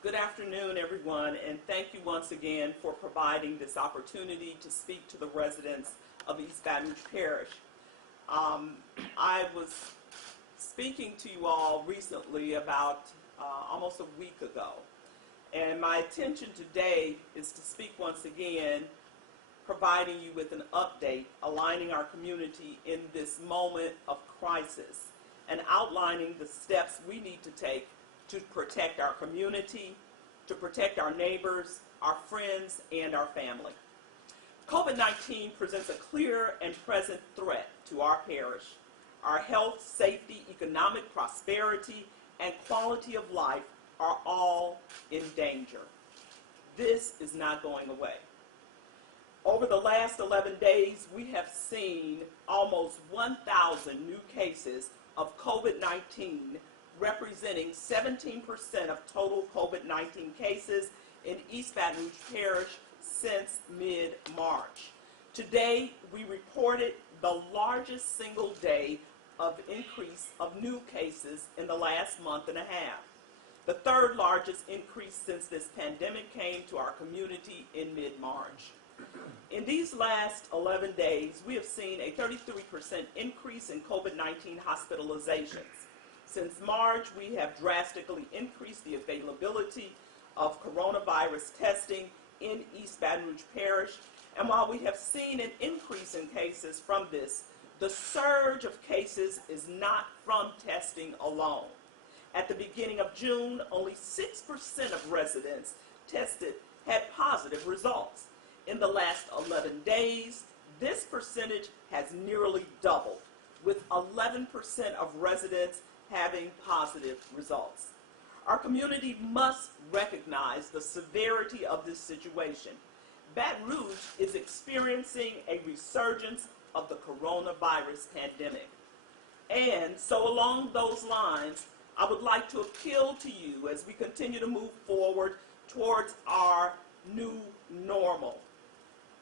Good afternoon, everyone, and thank you once again for providing this opportunity to speak to the residents of East Baton Rouge Parish. I was speaking to you all recently about almost a week ago, and my intention today is to speak once again, providing you with an update, aligning our community in this moment of crisis, and outlining the steps we need to take to protect our community, to protect our neighbors, our friends, and our family. COVID-19 presents a clear and present threat to our parish. Our health, safety, economic prosperity, and quality of life are all in danger. This is not going away. Over the last 11 days, we have seen almost 1,000 new cases of COVID-19, representing 17% of total COVID-19 cases in East Baton Rouge Parish since mid-March. Today, we reported the largest single day of increase of new cases in the last month and a half. The third largest increase since this pandemic came to our community in mid-March. In these last 11 days, we have seen a 33% increase in COVID-19 hospitalizations. Since March, we have drastically increased the availability of coronavirus testing in East Baton Rouge Parish, and while we have seen an increase in cases from this, the surge of cases is not from testing alone. At the beginning of June, only 6% of residents tested had positive results. In the last 11 days, this percentage has nearly doubled, with 11% of residents having positive results. Our community must recognize the severity of this situation. Baton Rouge is experiencing a resurgence of the coronavirus pandemic. And so along those lines, I would like to appeal to you as we continue to move forward towards our new normal.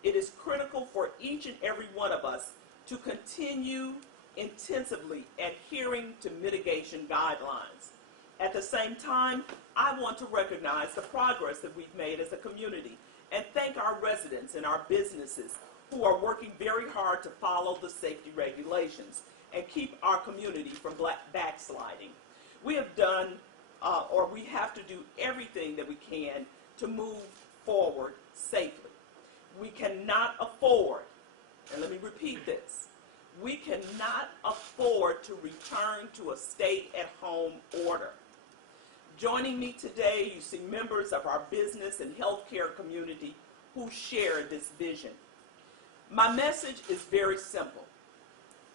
It is critical for each and every one of us to continue intensively adhering to mitigation guidelines. At the same time, I want to recognize the progress that we've made as a community and thank our residents and our businesses who are working very hard to follow the safety regulations and keep our community from backsliding. We have done, or we have to do everything that we can to move forward safely. We cannot afford, and let me repeat this, we cannot afford to return to a stay-at-home order. Joining me today, you see members of our business and healthcare community who share this vision. My message is very simple.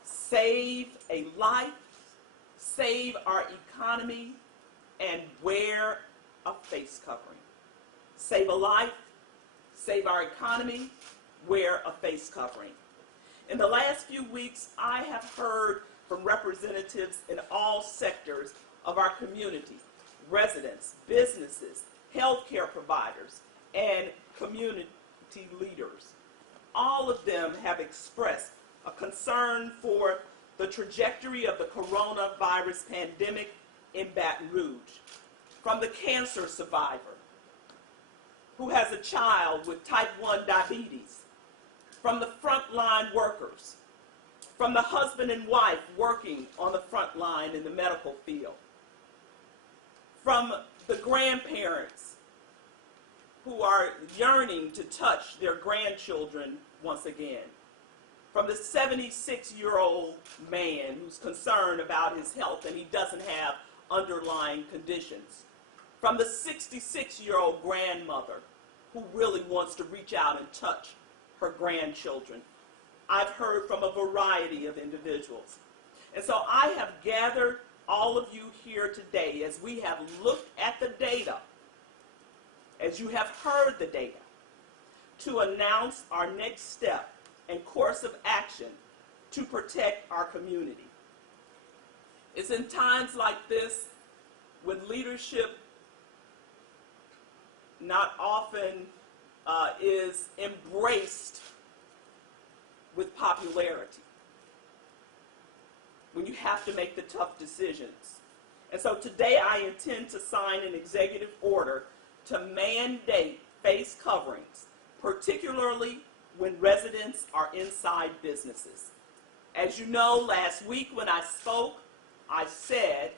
Save a life, save our economy, and wear a face covering. Save a life, save our economy, wear a face covering. In the last few weeks, I have heard from representatives in all sectors of our community, residents, businesses, healthcare providers, and community leaders. All of them have expressed a concern for the trajectory of the coronavirus pandemic in Baton Rouge. From the cancer survivor who has a child with type 1 diabetes, from the frontline workers, from the husband and wife working on the front line in the medical field, from the grandparents who are yearning to touch their grandchildren once again, from the 76-year-old man who's concerned about his health and he doesn't have underlying conditions, from the 66-year-old grandmother who really wants to reach out and touch her grandchildren. I've heard from a variety of individuals. And so I have gathered all of you here today as we have looked at the data, as you have heard the data, to announce our next step and course of action to protect our community. It's in times like this when leadership not often is embraced with popularity, when you have to make the tough decisions And so today I intend to sign an executive order to mandate face coverings, particularly when residents are inside businesses. As you know, last week when I spoke, I said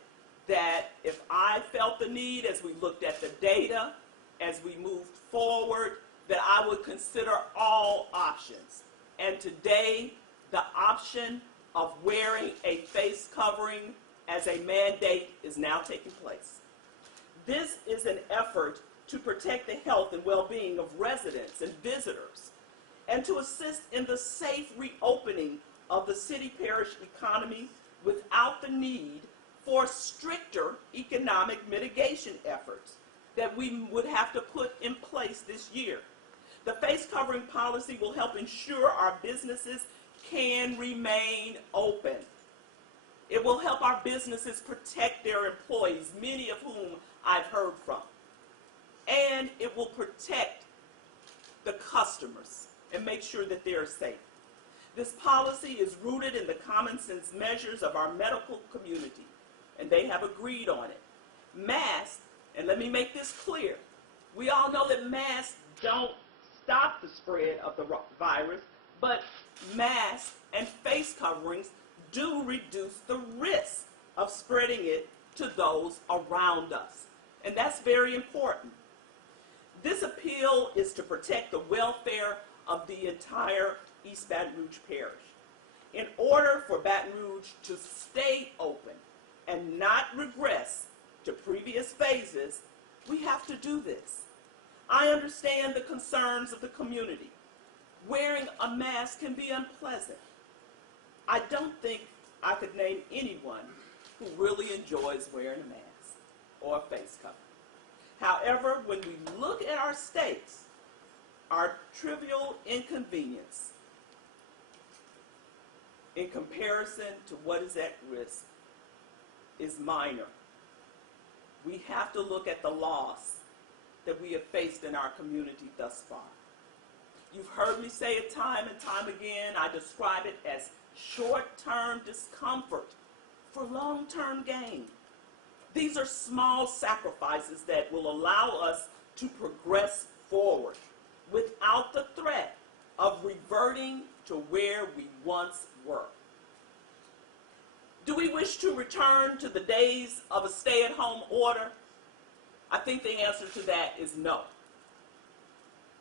that if I felt the need, as we looked at the data, as we moved forward, that I would consider all options. And today, the option of wearing a face covering as a mandate is now taking place. This is an effort to protect the health and well-being of residents and visitors, and to assist in the safe reopening of the city-parish economy without the need for stricter economic mitigation efforts that we would have to put in place this year. The face covering policy will help ensure our businesses can remain open. It will help our businesses protect their employees, many of whom I've heard from. And it will protect the customers and make sure that they are safe. This policy is rooted in the common sense measures of our medical community, and they have agreed on it. Masks, and let me make this clear, we all know that masks don't stop the spread of the virus, but masks and face coverings do reduce the risk of spreading it to those around us. And that's very important. This appeal is to protect the welfare of the entire East Baton Rouge Parish. In order for Baton Rouge to stay open and not regress to previous phases, we have to do this. I understand the concerns of the community. Wearing a mask can be unpleasant. I don't think I could name anyone who really enjoys wearing a mask or a face covering. However, when we look at our states, our trivial inconvenience in comparison to what is at risk is minor. We have to look at the loss that we have faced in our community thus far. You've heard me say it time and time again. I describe it as short-term discomfort for long-term gain. These are small sacrifices that will allow us to progress forward without the threat of reverting to where we once were. Do we wish to return to the days of a stay-at-home order? I think the answer to that is no.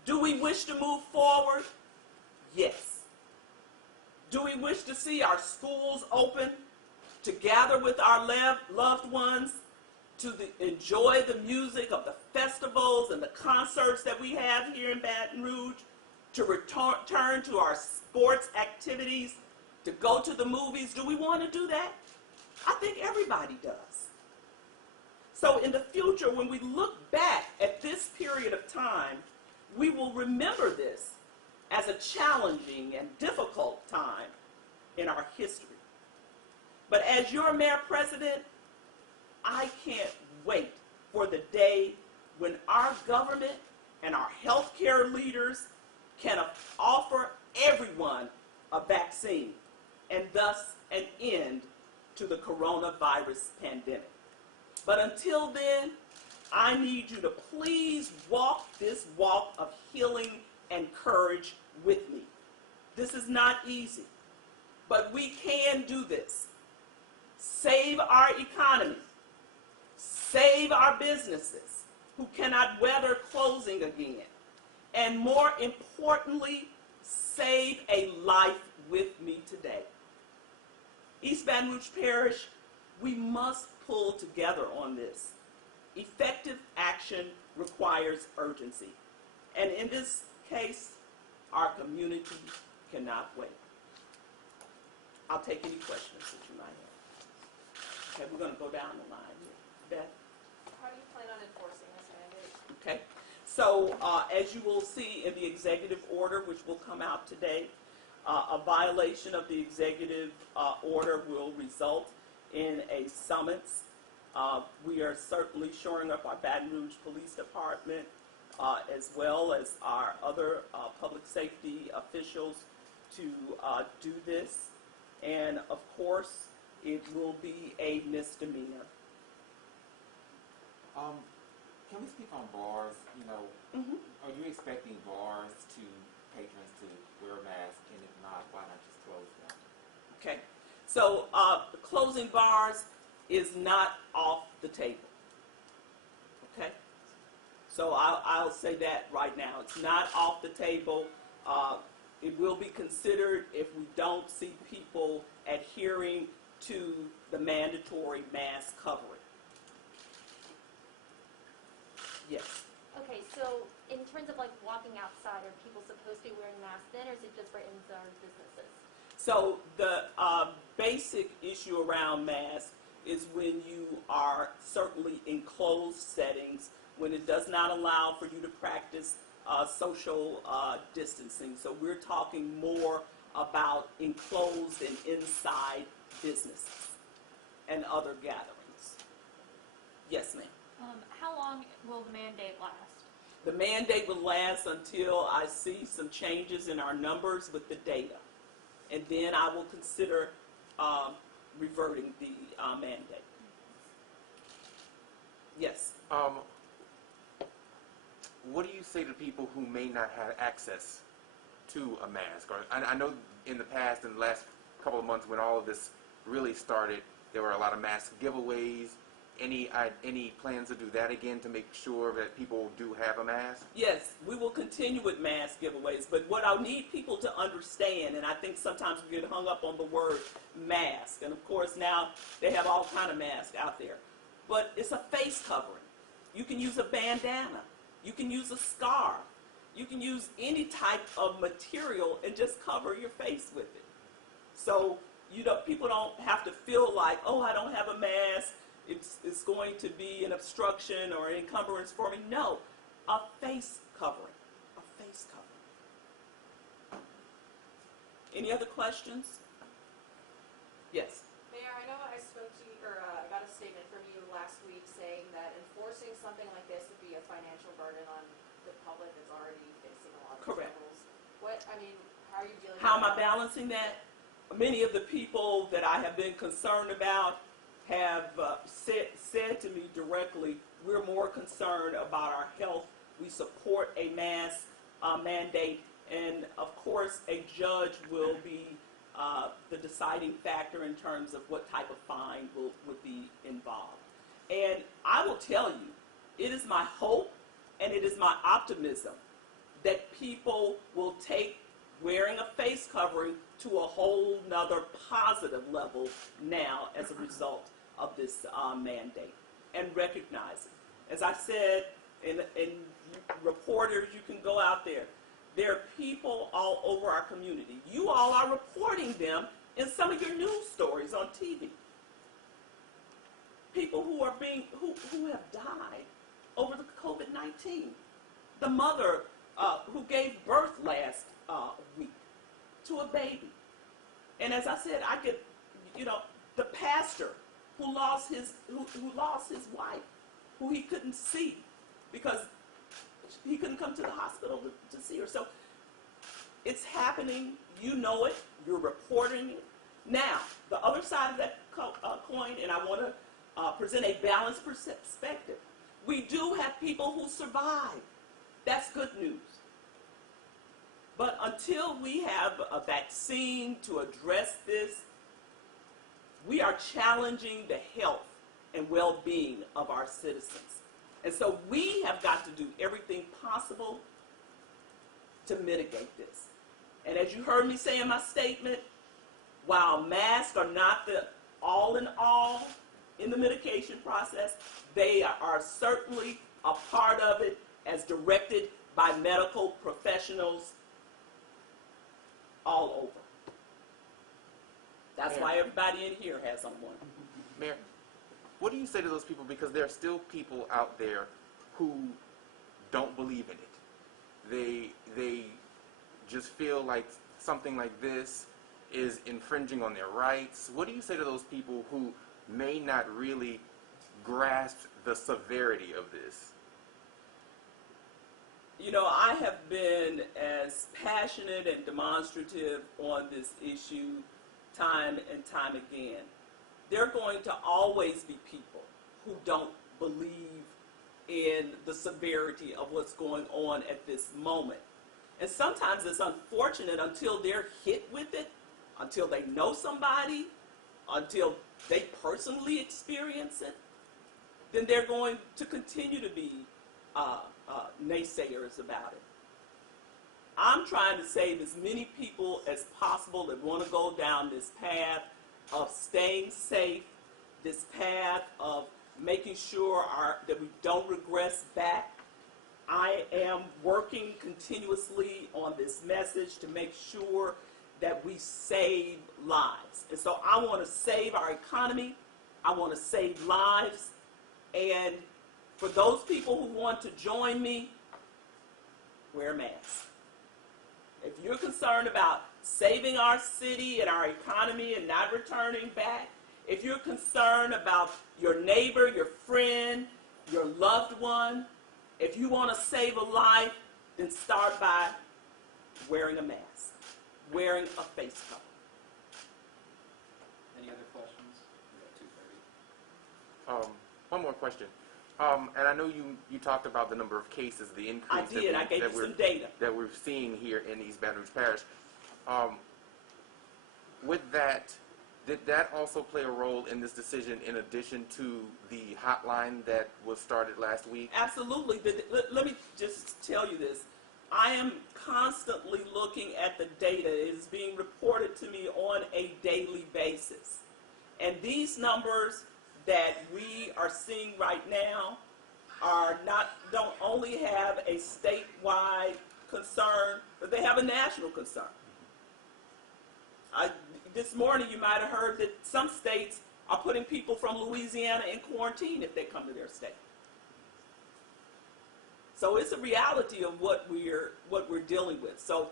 Do we wish to move forward? Yes. Do we wish to see our schools open, to gather with our loved ones, to enjoy the music of the festivals and the concerts that we have here in Baton Rouge, to return to our sports activities, to go to the movies? Do we want to do that? I think everybody does. So in the future, when we look back at this period of time, we will remember this as a challenging and difficult time in our history. But as your mayor president, I can't wait for the day when our government and our healthcare leaders can offer everyone a vaccine and thus an end to the coronavirus pandemic. But until then, I need you to please walk this walk of healing and courage with me. This is not easy, but we can do this. Save our economy. Save our businesses who cannot weather closing again. And more importantly, save a life with me today. East Baton Rouge Parish, we must pull together on this. Effective action requires urgency. And in this case, our community cannot wait. I'll take any questions that you might have. Okay, we're going to go down the line here. Beth? How do you plan on enforcing this mandate? Okay, so as you will see in the executive order, which will come out today, a violation of the executive order will result in a summons. We are certainly shoring up our Baton Rouge Police Department as well as our other public safety officials to do this. And of course, it will be a misdemeanor. Can we speak on bars? You know, Mhm. are you expecting bars to patrons to wear masks, and if not, why not just close them? Okay. So closing bars is not off the table. Okay. So I'll say that right now. It's not off the table. It will be considered if we don't see people adhering to the mandatory mask covering. Yes. Okay, so in terms of like walking outside, are people supposed to be wearing masks then, or is it just for inside businesses? So the basic issue around masks is when you are certainly in closed settings, when it does not allow for you to practice social distancing. So we're talking more about enclosed and inside businesses and other gatherings. Yes, ma'am. How long will the mandate last? The mandate will last until I see some changes in our numbers with the data. And then I will consider reverting the mandate. Yes. What do you say to people who may not have access to a mask? Or I know in the past, in the last couple of months, when all of this really started, there were a lot of mask giveaways. Any plans to do that again to make sure that people do have a mask? Yes, we will continue with mask giveaways, but what I need people to understand, and I think sometimes we get hung up on the word mask, and of course now they have all kind of masks out there, but it's a face covering. You can use a bandana, you can use a scarf, you can use any type of material and just cover your face with it. So, you know, people don't have to feel like, oh, I don't have a mask, it's going to be an obstruction or an encumbrance for me. No, a face covering, a face covering. Any other questions? Yes. Mayor, I know I spoke to you, or got a statement from you last week saying that enforcing something like this would be a financial burden on the public that's already facing a lot of Correct. troubles. How are you dealing with How am I that? balancing that? Many of the people that I have been concerned about have said to me directly, we're more concerned about our health. We support a mask mandate, and of course a judge will be the deciding factor in terms of what type of fine would be involved. And I will tell you, it is my hope and it is my optimism that people will take wearing a face covering to a whole nother positive level now as a result of this mandate, and recognize it. As I said, in reporters, you can go out there. There are people all over our community. You all are reporting them in some of your news stories on TV. People who are who have died over the COVID-19. The mother who gave birth last week to a baby. And as I said, I get, the pastor who lost his wife, who he couldn't see because he couldn't come to the hospital to see her. So it's happening. You know it. You're reporting it. Now, the other side of that coin, and I want to present a balanced perspective. We do have people who survive. That's good news. But until we have a vaccine to address this, we are challenging the health and well-being of our citizens. And so we have got to do everything possible to mitigate this. And as you heard me say in my statement, while masks are not the all in all in the mitigation process, they are certainly a part of it as directed by medical professionals all over. That's why everybody in here has on one. Mayor, what do you say to those people? Because there are still people out there who don't believe in it. They just feel like something like this is infringing on their rights. What do you say to those people who may not really grasp the severity of this? I have been as passionate and demonstrative on this issue time and time again. There are going to always be people who don't believe in the severity of what's going on at this moment. And sometimes it's unfortunate until they're hit with it, until they know somebody, until they personally experience it, then they're going to continue to be naysayers about it. I'm trying to save as many people as possible that want to go down this path of staying safe, this path of making sure that we don't regress back. I am working continuously on this message to make sure that we save lives. And so I want to save our economy. I want to save lives. And for those people who want to join me, wear masks. If you're concerned about saving our city and our economy and not returning back, if you're concerned about your neighbor, your friend, your loved one, if you want to save a life, then start by wearing a mask, wearing a face cover. Any other questions? We got 2:30. One more question. And I know you talked about the number of cases, the increase I did. I gave you some data. that we're seeing here in East Baton Rouge Parish. With that, did that also play a role in this decision in addition to the hotline that was started last week? Absolutely. Let me just tell you this. I am constantly looking at the data. It is being reported to me on a daily basis. And these numbers that we are seeing right now don't only have a statewide concern, but they have a national concern. This morning you might have heard that some states are putting people from Louisiana in quarantine if they come to their state. So it's a reality of what we're dealing with. So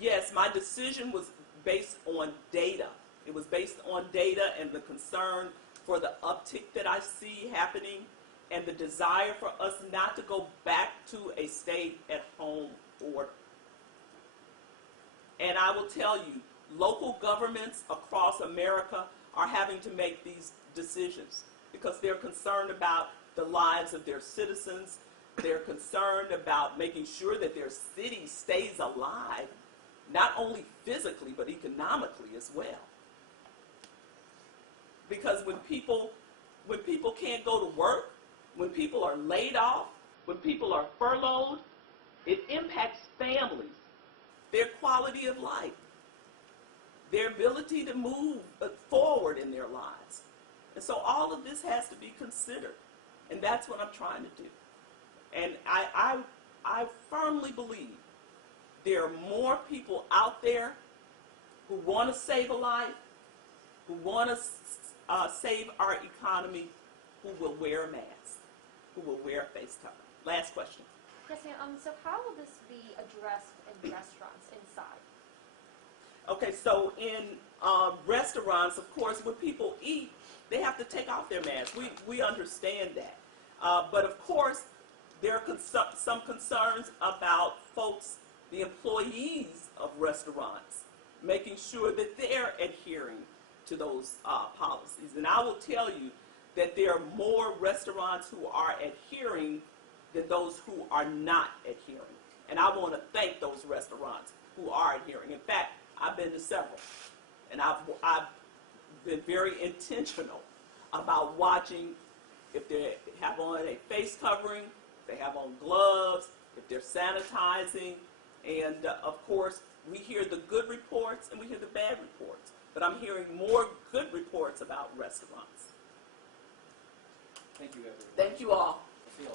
yes, my decision was based on data. It was based on data and the concern for the uptick that I see happening and the desire for us not to go back to a stay-at-home order. And I will tell you, local governments across America are having to make these decisions because they're concerned about the lives of their citizens. They're concerned about making sure that their city stays alive, not only physically, but economically as well. Because when people can't go to work, when people are laid off, when people are furloughed, it impacts families, their quality of life, their ability to move forward in their lives. And so all of this has to be considered. And that's what I'm trying to do. And I firmly believe there are more people out there who want to save a life, who want to save our economy, who will wear a mask, who will wear a face cover. Last question. Yes, ma'am. So how will this be addressed in restaurants inside? Okay, so in restaurants, of course, when people eat, they have to take off their masks. We understand that. But of course, there are some concerns about folks, the employees of restaurants, making sure that they're adhering to those policies. And I will tell you that there are more restaurants who are adhering than those who are not adhering. And I want to thank those restaurants who are adhering. In fact, I've been to several, and I've been very intentional about watching if they have on a face covering, if they have on gloves, if they're sanitizing, and of course, we hear the good reports and we hear the bad reports, but I'm hearing more good reports about restaurants. Thank you, everyone. Thank you all.